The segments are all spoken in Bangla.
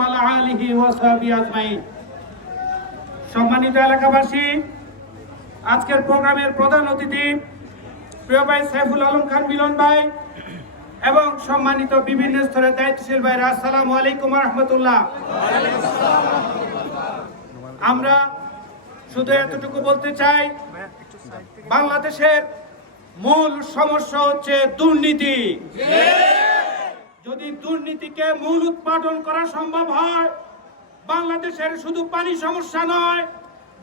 ওয়া আলা আলিহি ওয়া সাহবিহি আজমাইন। সম্মানিত এলাকাবাসী, আজকের প্রোগ্রামের প্রধান অতিথি প্রিয় ভাই সাইফুল আলম খান মিলন ভাই এবং সম্মানিত বিভিন্ন স্তরের দায়িত্বশীল ভাইরা, আসসালামু আলাইকুম ওয়া রাহমাতুল্লাহ। আমরা শুধু এতটুকু বলতে চাই, বাংলাদেশের মূল সমস্যা হচ্ছে দুর্নীতি। যদি দুর্নীতিকে মূল উৎপাদন করা সম্ভব হয়, বাংলাদেশের শুধু পানি সমস্যা নয়,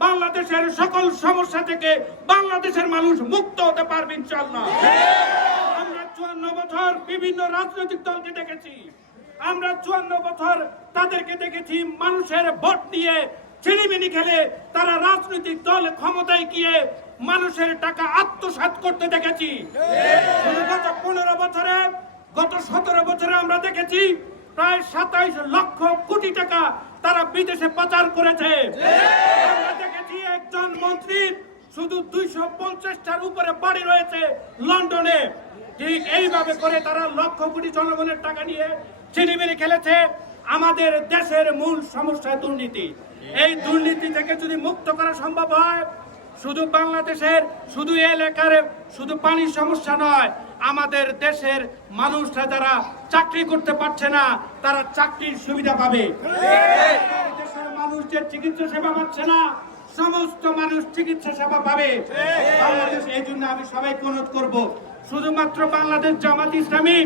বাংলাদেশের সকল সমস্যা থেকে বাংলাদেশের মানুষ মুক্ত হতে পারবে ইনশাআল্লাহ। আমরা 54 বছর বিভিন্ন রাজনৈতিক দলকে দেখেছি, আমরা 54 বছর তাদেরকে দেখেছি মানুষের ভোট নিয়ে ছিনিমিনি খেলে তারা রাজনৈতিক দল ক্ষমতায় গিয়ে মানুষের টাকা আত্মসাৎ করতে দেখেছি। গত 15 বছরে, গত 17 বছরে আমরা দেখেছি প্রায় 27 লক্ষ কোটি টাকা তারা বিদেশে পাচার করেছে। আমরা দেখেছি একজন মন্ত্রীর শুধু 250টার উপরে বাড়ি রয়েছে লন্ডনে। ঠিক এইভাবে করে তারা লক্ষ কোটি জনগণের টাকা নিয়ে ছিনিমিনি খেলেছে। আমাদের দেশের মূল সমস্যা দুর্নীতি। এই দুর্নীতি থেকে যদি মুক্ত করা সম্ভব হয়, শুধু বাংলাদেশের শুধু এলাকার শুধু পানির সমস্যা নয়, আমাদের দেশের মানুষরা যারা চাকরি করতে পারছে না তারা চাকরির সুবিধা পাবে। দেশের মানুষ যে চিকিৎসা সেবা পাচ্ছে না, সমস্ত মানুষ চিকিৎসা সেবা পাবে বাংলাদেশ। এই জন্য আমি সবাইকে অনুরোধ করব, শুধুমাত্র বাংলাদেশ জামাত ইসলামী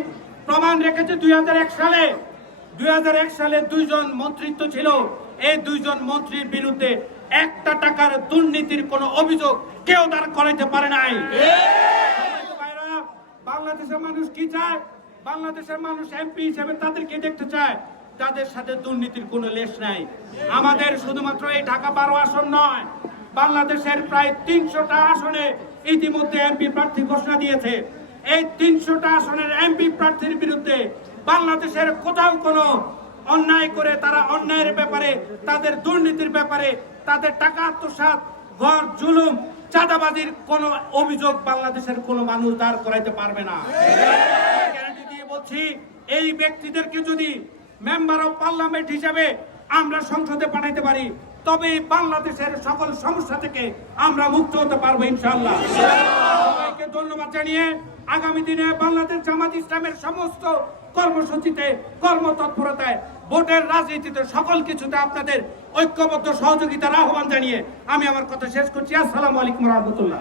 প্রমাণ রেখেছে 2001 সালে 2 জন মন্ত্রিত্ব ছিল। এই 2 জন মন্ত্রীর বিরুদ্ধে একটা টাকার দুর্নীতির কোনো অভিযোগ কেউ দাঁড় করাইতে পারে নাই। বাংলাদেশের মানুষ কি চায়? বাংলাদেশের মানুষ এমপি হিসেবে তাদেরকে দেখতে চায় তাদের সাথে দুর্নীতির কোনো লেশ নাই। আমাদের শুধুমাত্র এই ঢাকা 12 আসন নয়, বাংলাদেশের প্রায় 300টা আসনে ইতিমধ্যে এমপি প্রার্থী ঘোষণা দিয়েছে। এই 300টা আসনের এমপি প্রার্থীর বিরুদ্ধে বাংলাদেশের কোথাও কোনো অন্যায় করে তারা অন্যায়ের ব্যাপারে, তাদের দুর্নীতির ব্যাপারে, তাদের টাকা আত্মসাৎ, ঘর জুলুম, চাঁদাবাজির কোনো অভিযোগ বাংলাদেশের কোনো মানুষ দাঁড় করাইতে পারবে না। গ্যারান্টি দিয়ে বলছি, এই ব্যক্তিদেরকে যদি মেম্বার অফ পার্লামেন্ট হিসেবে আমরা সংসদে পাঠাইতে পারি, তবে বাংলাদেশের সকল সমস্যা থেকে আমরা মুক্ত হতে পারবো ইনশাআল্লাহ। সবাইকে ধন্যবাদ জানিয়ে আগামী দিনে বাংলাদেশ জামাত ইসলামের সমস্ত কর্মসূচিতে, কর্মতৎপরতায়, ভোটের রাজনীতিতে, সকল কিছুতে আপনাদের ঐক্যবদ্ধ সহযোগিতার আহ্বান জানিয়ে আমি আমার কথা শেষ করছি। আসসালামু আলাইকুম ওয়া রাহমাতুল্লাহ।